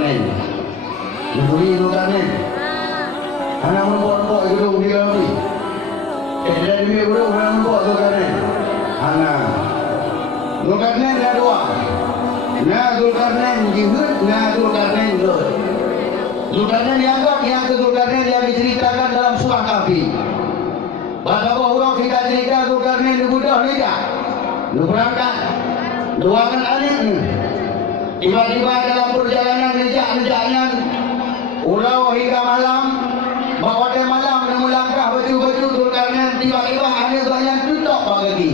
Zulkarnain. Zulkarnain. Anak membuat gedung dia ni. Dan dia gedung orang membuat Zulkarnain. Anak. Zulkarnain ada dua. Nah Zulkarnain jihad, nah Zulkarnain Zul. Zulkarnain dianggap yang ke Zulkarnain yang diceritakan dalam surah Kahfi. Bahawa orang kita cerita Zulkarnain di budak ni tak? Lu berangkat. Doakan anak ni. Tiba-tiba dalam perjalanan lejak-lejaknya ulau hingga malam. Bawa dia malam dia melangkah baju-baju Zulkarnain. Tiba-tiba anak banyak tutup kaki.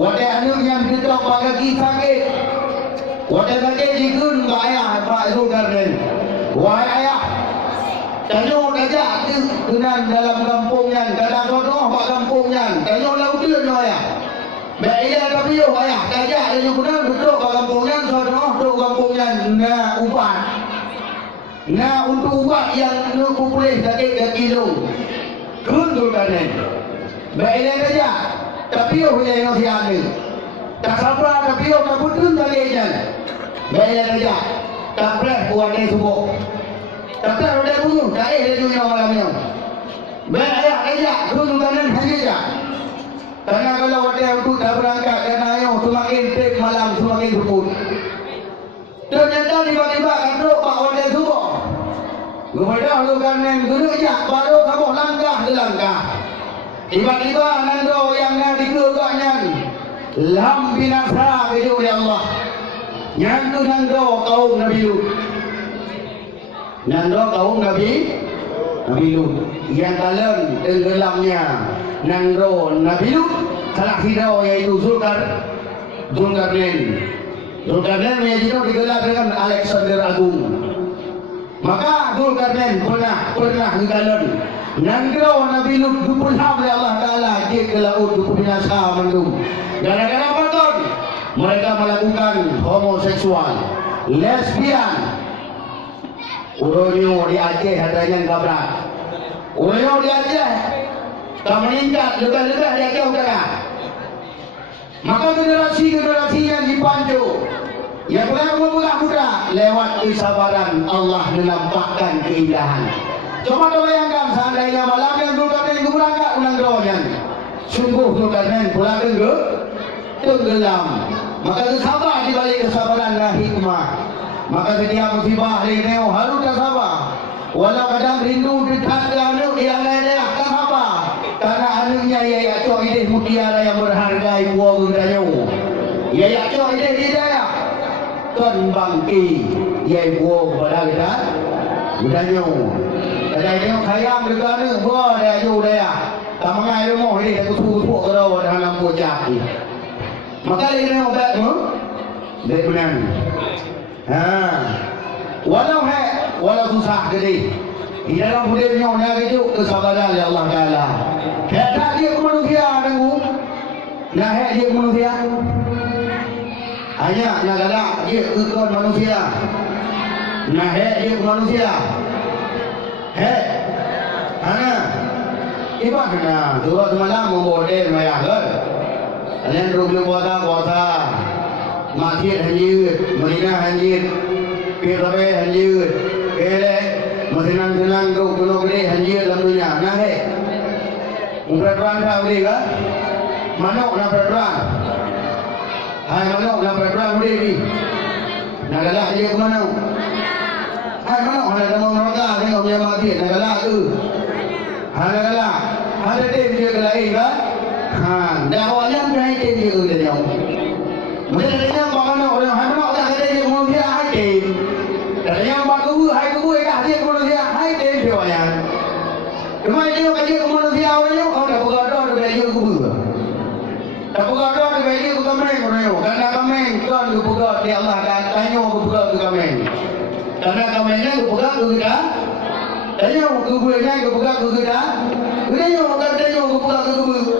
Wadah anak yang tutup kaki sakit. Wadah sakit jikun ayah Pak Zulkarnain. Wahai ayah, tanya saja dengan dalam kampungnya, kadang-kadang Pak kampungnya, tanya laut dia ayah. Baik ia tapi yo ayah, tanya dia guna duduk kat kampungnya, sono duduk kampungnya na ubat. Na untuk ubat yang nak boleh sakit ke kilo. Tunduk Zulkarnain. Baik ia saja, tapi yo yang siapa? Tak sabar tapi yo tak putun sakitnya. Baik ia saja. Tabrak buat dia subuh. Tabrak roda bunuh. Tak dia dunia malamnya. Baik ayah ajak. Zulkarnain saja. Karena kalau dia untuk dah berangkat kerana ayah semakin trip malam semakin sebut. Ternyata tiba-tiba kandung Pak Wadah subuh. Kemudian Zulkarnain duduk je. Baru kamu langkah ke langkah. Tiba-tiba nando yang nak dikegaknya. Lam binasa bidu ya Allah. Yang nando kaum Nabi Lut. Nando kaum Nabi Lut. Yang dalam tenggelamnya nando Nabi Lut. Salah hidau iaitu Zulkarnain. Zulkarnain yang digelar dengan Alexander Agung. Maka Zulkarnain pernah digalan. Nando Nabi Lut dipulham oleh Allah Ta'ala. Dia ke laut dipulhasa mendung. Gara-gara apa tuan? Mereka melakukan homoseksual, lesbian. Uronyo di Aceh adanya gabrak. Uronyo di Aceh tak meningkat, lebih-lebih di Aceh utara. Maka generasi yang dipanju, yang budak-budak lewat kesabaran Allah menampakkan keindahan. Coba bayangkan seandainya malam yang Zulkarnain berangkat ulang rohnya. Sungguh Zulkarnain pulang tenggelam. Maka sabar di balik kesabaran dan hikmah. Maka setiap musibah ini harus sabar. Walau kadang rindu dekat ke anak yang lain tak sabar. Karena anaknya ia cok ide mutiara yang berharga buah gendanya. Ia cok ide hidayah. Kan bangki ia buah pada kita gendanya. Kadang dia khayam dekat ni buah dia ju dia. Tak mengai rumah ini aku suruh kalau dalam pojak ni. Maka dia kena obat tu dia benar. Walau susah jadi di dalam hidupnya dia kejut kesabaran oleh Allah Ta'ala. Kata dia ke manusia tengku. Nah dia ke manusia. Hanya nak kata dia ke manusia. Nah dia ke manusia. Hana ibadah kena dua semalam memboleh mayah ke. Kalian rukun puasa masjid hanjir, Madinah hanjir, Pirabe hanjir, Kelek, senang-senang rukun gede hanjir dalam dunia. Nah peraturan tak boleh ke? Manuk nak peraturan? Hai manuk nak peraturan boleh ni? Nak galak dia ke mana? Hai manuk ada dalam neraka tengok dia mati nak galak ke? Ada galak? Ada dia ke lain ke? Dah awalnya berani dia ke dia. Mungkin dia nak orang hamil dah ada dia manusia hakim. Ada yang buat kubu dah dia manusia hakim dia awalnya. Cuma dia kerja manusia awalnya dah bergaduh dah dia kubu. Dah bergaduh dah dia ke kameng orang. Karena kameng kan dia bergaduh dia Allah dah tanya ke bergaduh ke kameng. Karena kamengnya ke bergaduh ke kita. Tanya kubunya ke bergaduh ke kita. Dia yang bukan tanya ke bergaduh ke kubu.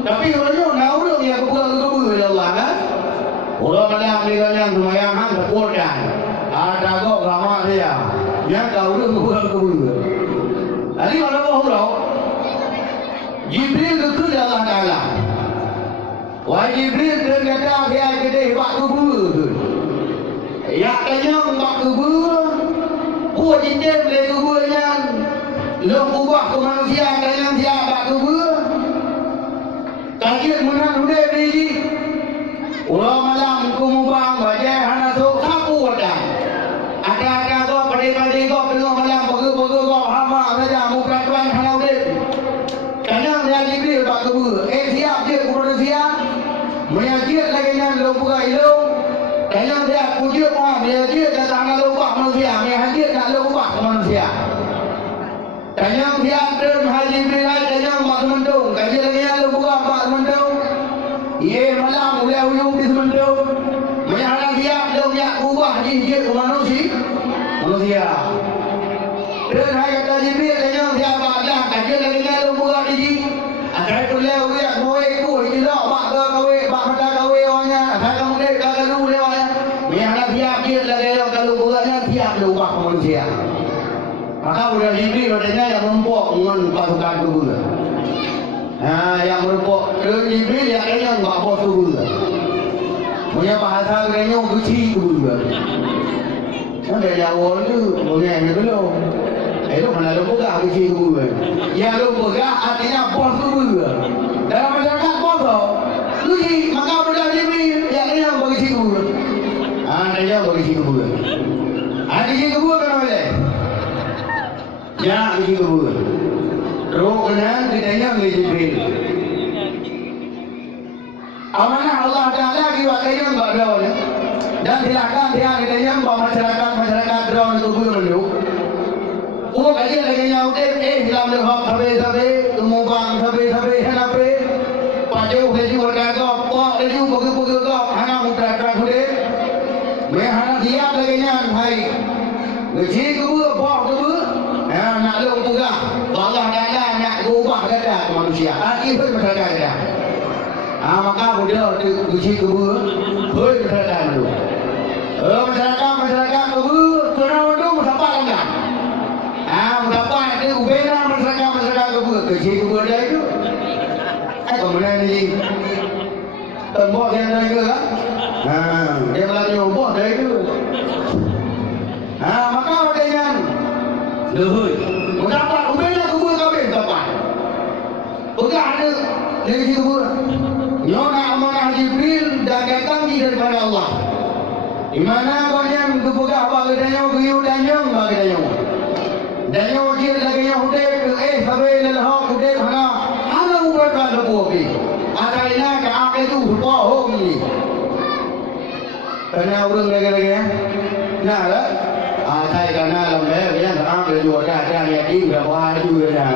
Tapi orangnya nak urut yang ke kubu oleh Allah kan. Orang ada ambilnya semayang hang terpodang. Ada kok ramah dia. Yang kau urut ke kubu. Tadi orang urut. Jibril ke Allah Ta'ala. Wahai Jibril dia kata dia gede buat kubu tu. Ya kanya buat kubur. Buat jintem le kubur yang lo ubah ke manusia kanya dia buat kubur. Kajian menang udah biji. Ulah malam kumubang baca hana sok sapu ada. Ada kau pada kau tengok malam bagus kau hama saja muka tuan hana udah. Kanya dia Jibril buat kubur. Siap je kubur siap. Menyajir lagi yang lo buka ilmu. Kaya dia puji orang, dia tak nak lupa manusia, dia nak lupa manusia. Kaya dia terus haji berai, kaya mak semendung, kaya lagi yang lupa mak semendung. Ye malam boleh uyup di semendung. Menyala dia dia ubah jinjit manusia. Terus hai kata Jibril, kaya dia baca, kaya lagi yang lupa di. Akai boleh uyup kowe tidak mak kowe, mak mata kowe orangnya, akai kamu dek kalau boleh. Yang dia lagi kalau bukannya dia lupa manusia. Maka udah Jibril katanya yang merempok dengan pasukan kubur. Yang merempok Jibril yang kayaknya enggak bos kubur. Punya bahasa kayaknya guci kubur. Kan dari awal tu punya yang dulu. Itu mana lu buka guci kubur. Yang lu buka artinya bos kubur. Dalam masyarakat bos tu. Guci maka udah Jibril yang kayaknya guci kubur. Dia bagi si kubur. Ada si kubur kan boleh? Ya, si kubur. Roh kena ditanya oleh Jibril. Amanah Allah Taala diwakilkan enggak drone. Dan silakan dia ditanya bahawa masyarakat drone kubur dulu. Oh, kajian lagi yang udah dalam lehok sabe tumubang sabe hanape. Paju keju berkata, "Pak, keju bagi kau hana mudah terkulit." Mereka siap lagi nyan hai. Gaji kubur, bok kubur. Nak lu buka. Allah Taala nak ubah kata manusia. Itu masyarakat dia. Maka boleh gaji kubur. Hoi masyarakat dulu. Masyarakat kubur. Turun dulu siapa lagi? Siapa itu ubena masyarakat kubur. Gaji kubur dia itu. Kemudian ni. Tembok yang lain ke kan? Dia melaju robot dari itu. Maka ada yang lehui. Mendapat ubena kubur kami dapat. Bukan ada dari si kubur. Nyona amanah Jibril dan datang daripada Allah. Di mana banyak kubur apa kedanya kuyu danyong kedanya. Danyong dia lagi yang hudep sampai lelahok hudep hana ubah pada buah. Ada ina ke apa itu bohong ni. Karena orang lagi nah lah. Saya karena lemah, dia orang berjual dah dia ini berapa juga dah.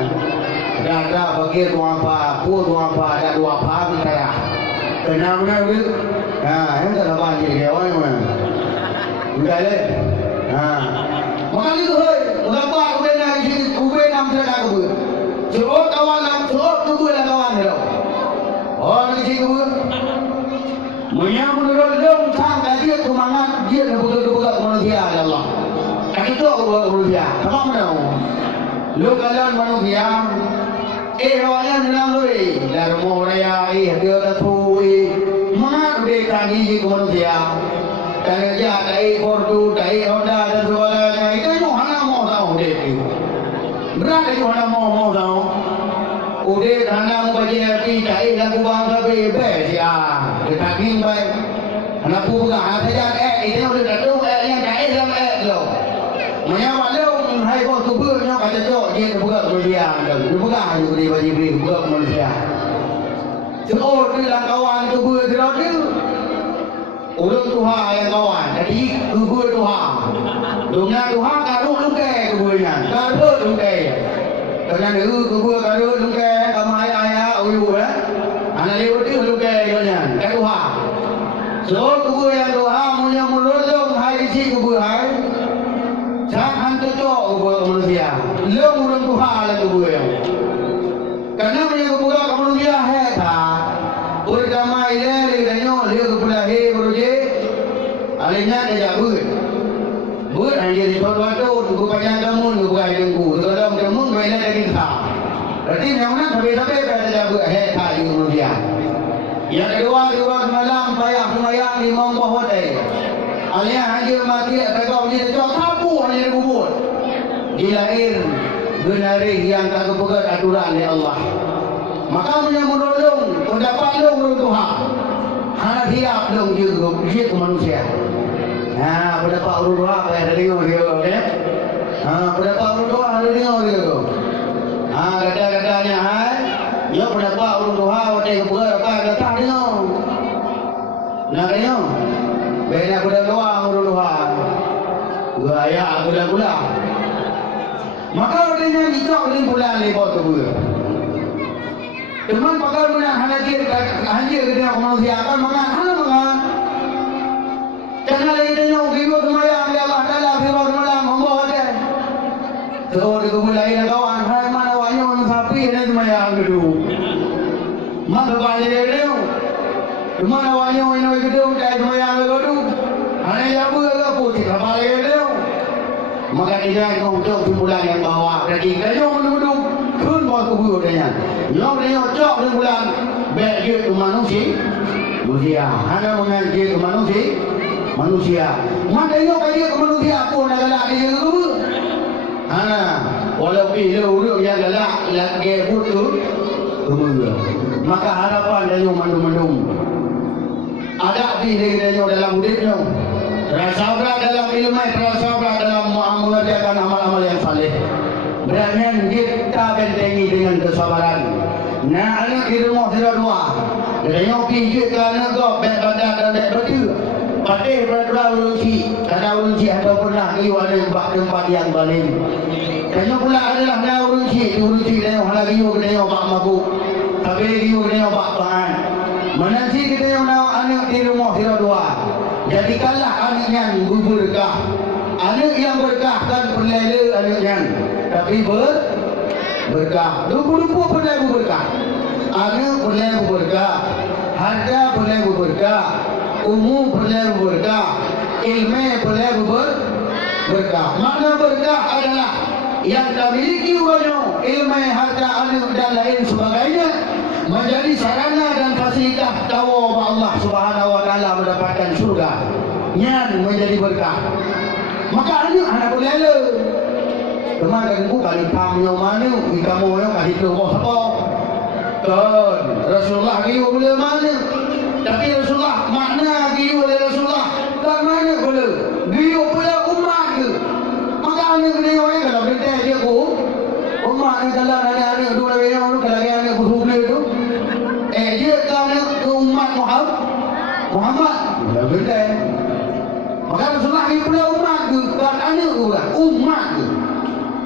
Dah bagi dua apa, pun dua apa, ada dua apa kita. Karena mana itu? Yang terlepas jadi kawan mana? Udah le. Makanya tu hei, kenapa ubena masyarakat kubur? Cukup kawan, cukup kubur lah kawan dia. Orang di kubur. Menyambut orang sang dia semangat dia buka manusia Allah. Itu manusia. Apa mana? Lu kalian manusia. Orang yang lari dari Moria, dia tertui. Mana mereka ni manusia? Kerja dari Portu, dari Honda dan sebagainya. Itu mana mau tahu dia? Berada di mana mau tahu? Udah tanam baju api, dari lagu bangsa berbeza. Kita kimbai, anak buka saja ini udah tahu yang dari dalam lo. Menyamar lo, hai bos kubur, yang kata cok dia buka manusia, dia buka juga di baju buka manusia. Cok bilang kawan kubur terus tu, orang Tuhan yang kawan, jadi kubur Tuhan. Dunia Tuhan karut lukai kuburnya, karut lukai. Kerana itu kubur karut lukai, kamai ayah uyu anak lewat itu lukai nya, Tuhan. So kubur yang Tuhan punya merosong hari si kubur hari. Jangan tutup kubur manusia. Lo orang Tuhan lah kubur yang. Kerana punya kubur manusia hebat. Urgama ini dia kubur he beruji. Alihnya dia kubur. Kubur hanya di bawah tu kubur panjang kamu kubur yang kubur. Kalau kamu mana lagi tak. Berarti yang mana sampai pada kubur hebat di manusia. Yang kedua malam payah semayang di Mong Bahotai. Alias hanya mati kagak dia cak sapu hanya kubur. Dilahir genari yang tak kepegat aturan oleh Allah. Maka punya menolong, mendapat long Tuhan. Hana siap long juga ke manusia. Ha, pendapat urut Tuhan apa yang ada dengar dia kan? Ha, pendapat urut Tuhan ada dengar dia tu. Ha, kata-katanya ya pendapat urut Tuhan ada kepegat apa kata dengar. Nak dengar? Bena kuda doang urut Tuhan. Gaya kuda-kuda. Maka adanya nikah dengan bulan lebar tu pula. Teman pakar punya hanya kita manusia akan makan makan. Jangan lagi tengok ribu semayang di Allah Taala firman malam membawa dia. So di kubur lain kawan, hai mana wanyo sapi ni semayang dulu. Mana balik dia? Mana wanyo ini gedung cai semayang dulu. Hanya jabu ke putih balik dia. Maka dia untuk bulan yang bawah jadi kayu menuduk kun bawah kubur dia. Nyok dia cok di bulan baik dia manusia. Hanya mengaji ke manusia. Mana nyok dia ke manusia pun nak galak dia ke kubur. Walau pilu yang galak lagi butuh kubur. Maka harapan dia mandum-mandum. Ada pilih dia dalam hidupnya. Bersabar dalam ilmu, bersabar dalam mengerjakan amal-amal yang saleh. Beranian kita bentengi dengan kesabaran. Nah, anak di rumah sudah dua. Tengok pijit ke anak kau, bek badan dan bek baju. Patih berdua urusi. Karena urusi ada pernah ada tempat yang baling. Tengok pula adalah dah urusi tengok lagi tengok pak mabuk. Tapi tengok pak pangan. Menanti kita yang anak di rumah sudah dua. Jadikanlah anak yang berkah. Anak yang berkah kan perlela anak yang tapi berkah. Lupa-lupa perlela berkah. Anak perlela berkah. Harta perlela berkah. Umum perlela berkah. Ilmu perlela berkah. Makna berkah adalah yang kita miliki banyak ilmu, harta, anak dan lain sebagainya menjadi sarana dan fasilitas tahu Allah Subhanahu wa taala mendapatkan surga. Yang menjadi berkah. Maka anak boleh kemarin aku kali kamu mana, kamu yang kali tu apa? Kan Rasulullah kiu boleh mana? Tapi Rasulullah makna kiu oleh Rasulullah kan mana boleh? Kiu boleh umat ke? Maka anak dia orang kalau kita dia ku umat ni kalau anak-anak dua orang tu kalau anak berhubung tu dia kan umat Muhammad dah betul. Maka Rasulullah ni pula umat tu kan anak orang umat tu.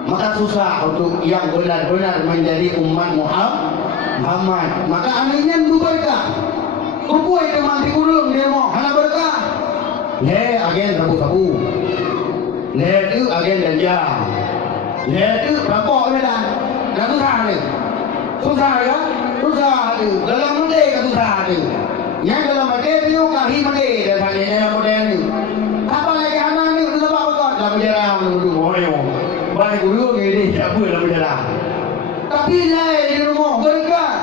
Maka susah untuk yang benar-benar menjadi umat Muhammad. Maka anaknya berkah. Kupui itu mati kurung dia mau hana berkah. Le agen sabu-sabu. Le tu agen ganja. Le tu rapok dia dah. Dah susah ni. Susah ya? Susah tu. Dalam mende ke susah tu. Yang dalam mende tu kahi mende dah salihnya model ni. Apa lagi anak ni sebab apa? Dalam jarang dulu moyo. Baik guru ni dia apa dalam jarang. Tapi lain di rumah berkah.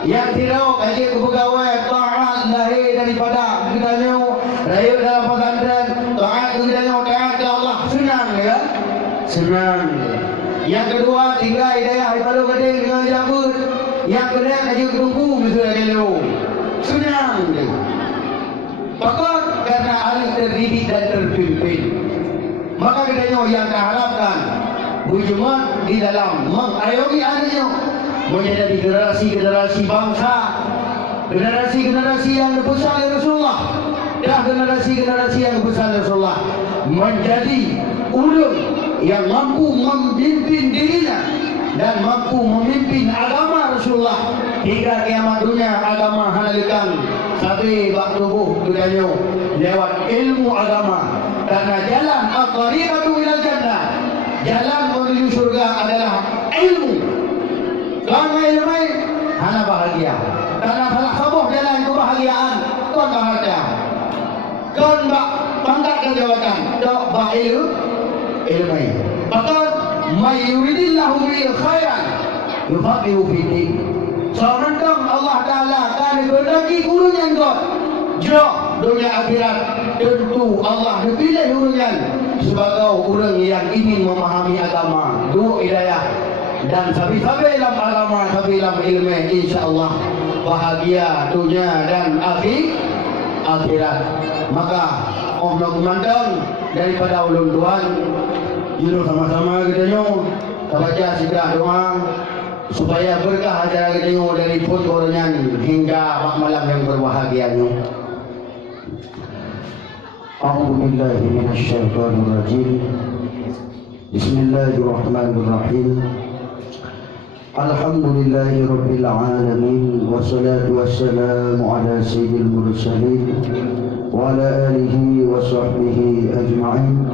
Yang tidak kaji kepegawai taat lahir daripada kitanya lahir dalam pesantren taat kitanya taat ke Allah senang ya senang. Yang kedua tinggal hidayah kalau gede dengan jabut. Yang kedua kaji tunggu misalnya kalau senang dia. Pakar karena ahli terdidik dan terpimpin. Maka kitanya yang terharapkan berjemaah di dalam mengayomi ahlinya menjadi generasi-generasi bangsa, generasi-generasi yang dibesar oleh Rasulullah dan generasi-generasi yang dibesar oleh Rasulullah menjadi ulun yang mampu memimpin dirinya dan mampu memimpin agama Rasulullah hingga kiamat dunia. Agama halalkan sampai waktu tubuh dunia lewat ilmu agama, karena jalan at-tariqatu ilal jannah, jalan menuju surga adalah ilmu. Karena ilmu hana bahagia. Karena salah sabuh jalan kebahagiaan tuan bahagia. Kan bak pangkat kejawatan dok ba ilmu. Bahkan may yuridillahu bihi khairan yufaqihu fi din. Seorang Allah Taala akan berbagi gurunya engkau. Jo dunia akhirat. Tentu Allah pilih urunan sebagai orang yang ingin memahami agama, dua hidayah dan sabi-sabi dalam agama, sabi dalam ilmu, insya-Allah bahagia dunia dan akhirat. Maka Allah memandang daripada ulun tuan, juru sama-sama kita nyo baca segera doa supaya berkah acara kita nyo dari pun gorengan hingga malam yang berbahagia nyo. A'udzu billahi minasyaitonir rajim. Bismillahirrahmanirrahim. Alhamdulillahi rabbil alamin, wassalatu wassalamu ala sayyidil mursalin wa ala alihi wa sahbihi ajma'in.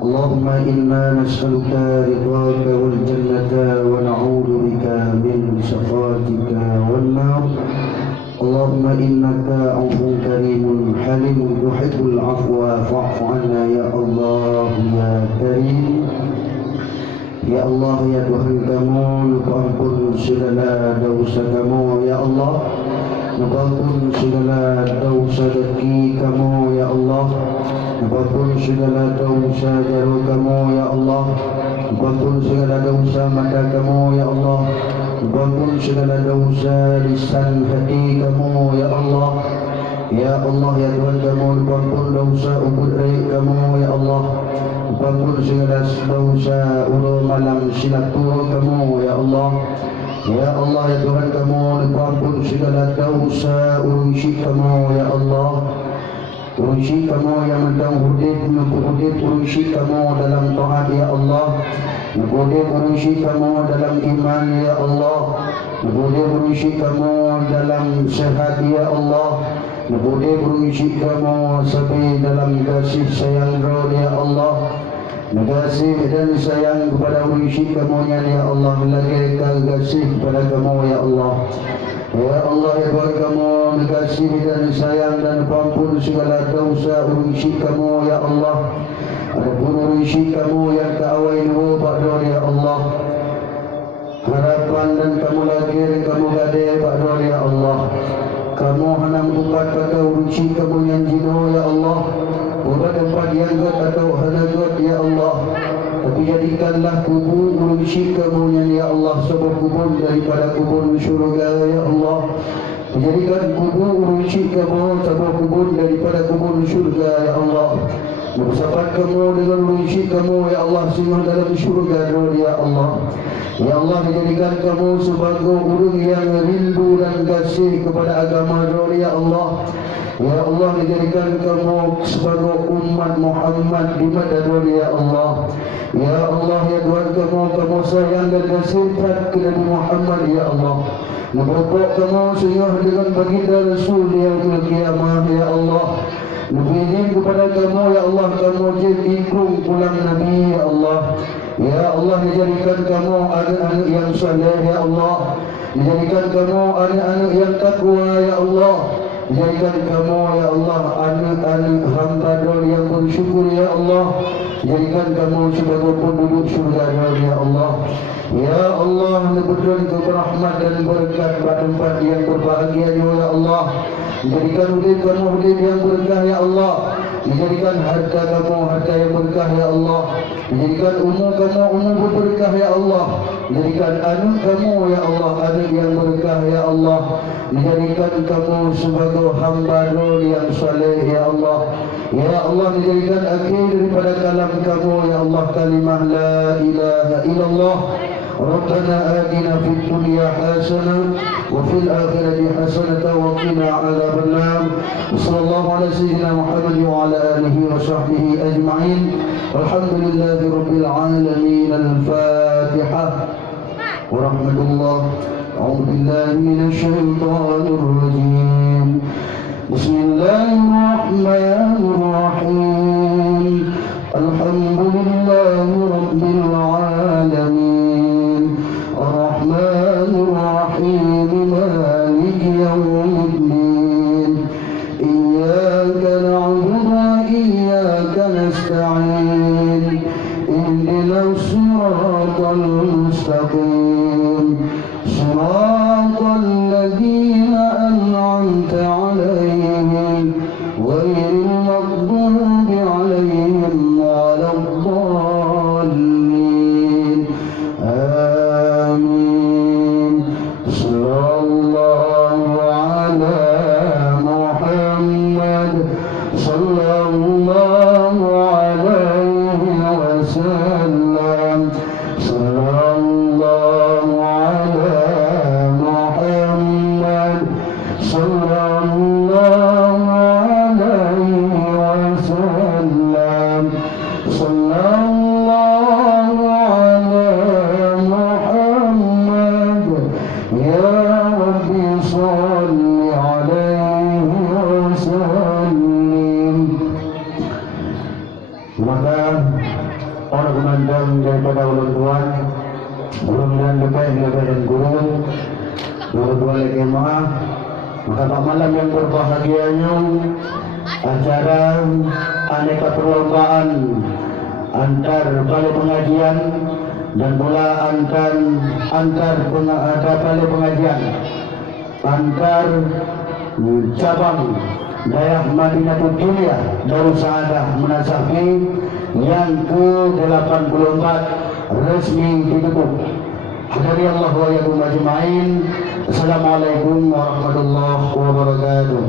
Allahumma inna nas'aluka ridhaka wal jannata wa na'udzu bika min sakhatika wan nar. Allahumma innaka 'afuwwun karimun halimun tuhibbul 'afwa fa'fu 'anna ya Allah ya Karim. Ya Allah, ya Tuhan kamu, Engkau ampun segala dosa kamu, ya Allah. Engkau ampun segala dosa daki kamu, ya Allah. Engkau ampun segala dosa jarum kamu, ya Allah. Engkau ampun segala dosa mata kamu, ya Allah. Engkau ampun segala dosa lisan hati kamu, ya Allah. Ya Allah, ya Tuhan kamu, Engkau ampun dosa ubud raih kamu, ya Allah. Ampun segala dosa ulul malam silatur kamu, ya Allah. Ya Allah, ya Tuhan kamu, ampun segala dosa ulul syik kamu, ya Allah. Ulul syik kamu yang mentang hudib, hudib ulul syik kamu dalam taat, ya Allah. Hudib ulul syik kamu dalam iman, ya Allah. Hudib ulul syik kamu dalam sehat, ya Allah. Hudib ulul syik kamu sampai dalam kasih sayang roh, ya Allah. Kasih dan sayang kepada urusi kamu ya Allah, lagi kasih kepada kamu ya Allah. Ya Allah, ya Tuhan kamu, kasih dan sayang dan ampun segala dosa urusi kamu ya Allah. Adapun urusi kamu yang keawai dua pakdor ya Allah. Harapan dan kamu lagi kamu gade pakdor ya Allah. Kamu hendak buat pada urusi kamu yang jino ya Allah. Bukan tempat yang god atau hanagot ya Allah. Tapi jadikanlah kubur urusi kamu ya Allah, sebuah kubur daripada kubur syurga ya Allah. Jadikan kubur urusi kamu sebuah kubur daripada kubur syurga ya Allah. Bersahabat kamu dengan urusi kamu ya Allah, sehingga dalam syurga ya Allah. Ya Allah, dijadikan kamu sebagai orang yang rindu dan kasih kepada agama ya Allah. Ya Allah, dijadikan kamu sebagai umat Muhammad di Madinah ya Allah. Ya Allah, ya Tuhan kamu, kamu sayang dan kasih ke Nabi Muhammad ya Allah. Membawa kamu sehingga dengan baginda Rasul yang kiamat ya Allah. Lebih kepada kamu ya Allah, kamu jadikan pulang Nabi ya Allah. Ya Allah, dijadikan kamu anak-anak yang saleh ya Allah. Dijadikan kamu anak-anak yang takwa ya Allah. Jadikan kamu ya Allah anak-anak hamba yang bersyukur ya Allah. Jadikan kamu sebagai penduduk surga ya Allah. Ya Allah, lebihkan keberahmat dan berkat pada tempat yang berbahagia ya Allah. Jadikan hidup kamu hidup yang berkah ya Allah. Dijadikan harta kamu harta yang berkah ya Allah. Dijadikan umur kamu umur berkah ya Allah. Dijadikan anak kamu ya Allah anak yang berkah ya Allah. Dijadikan kamu sebagai hamba yang saleh ya Allah. Ya Allah, dijadikan akhir daripada kalam kamu ya Allah kalimah la ilaha illallah. ربنا آتنا في الدنيا حسنة وفي الآخرة حسنة وقنا عذاب النار. صلى الله على سيدنا محمد وعلى آله وصحبه أجمعين. الحمد لله رب العالمين. الفاتحة ورحمة الله. أعوذ بالله من الشيطان الرجيم. بسم الله الرحمن الرحيم. الحمد لله رب العالمين. الرحمن الرحيم. مالك يوم الدين. إياك نعبد وإياك نستعين. اهدنا الصراط المستقيم. صراط الذين أنعمت عليهم mudah-mudahan lebih dan guru balik kemah. Maka malam yang berbahagianya acara aneka perlombaan antar balai pengajian dan pula antar balai pengajian antar cabang daerah Madinatul Dunia Darus Saadah Menasafi yang ke-84 resmi ditutup. Hadari Allah wa yakum ajma'in. Assalamualaikum warahmatullahi wabarakatuh.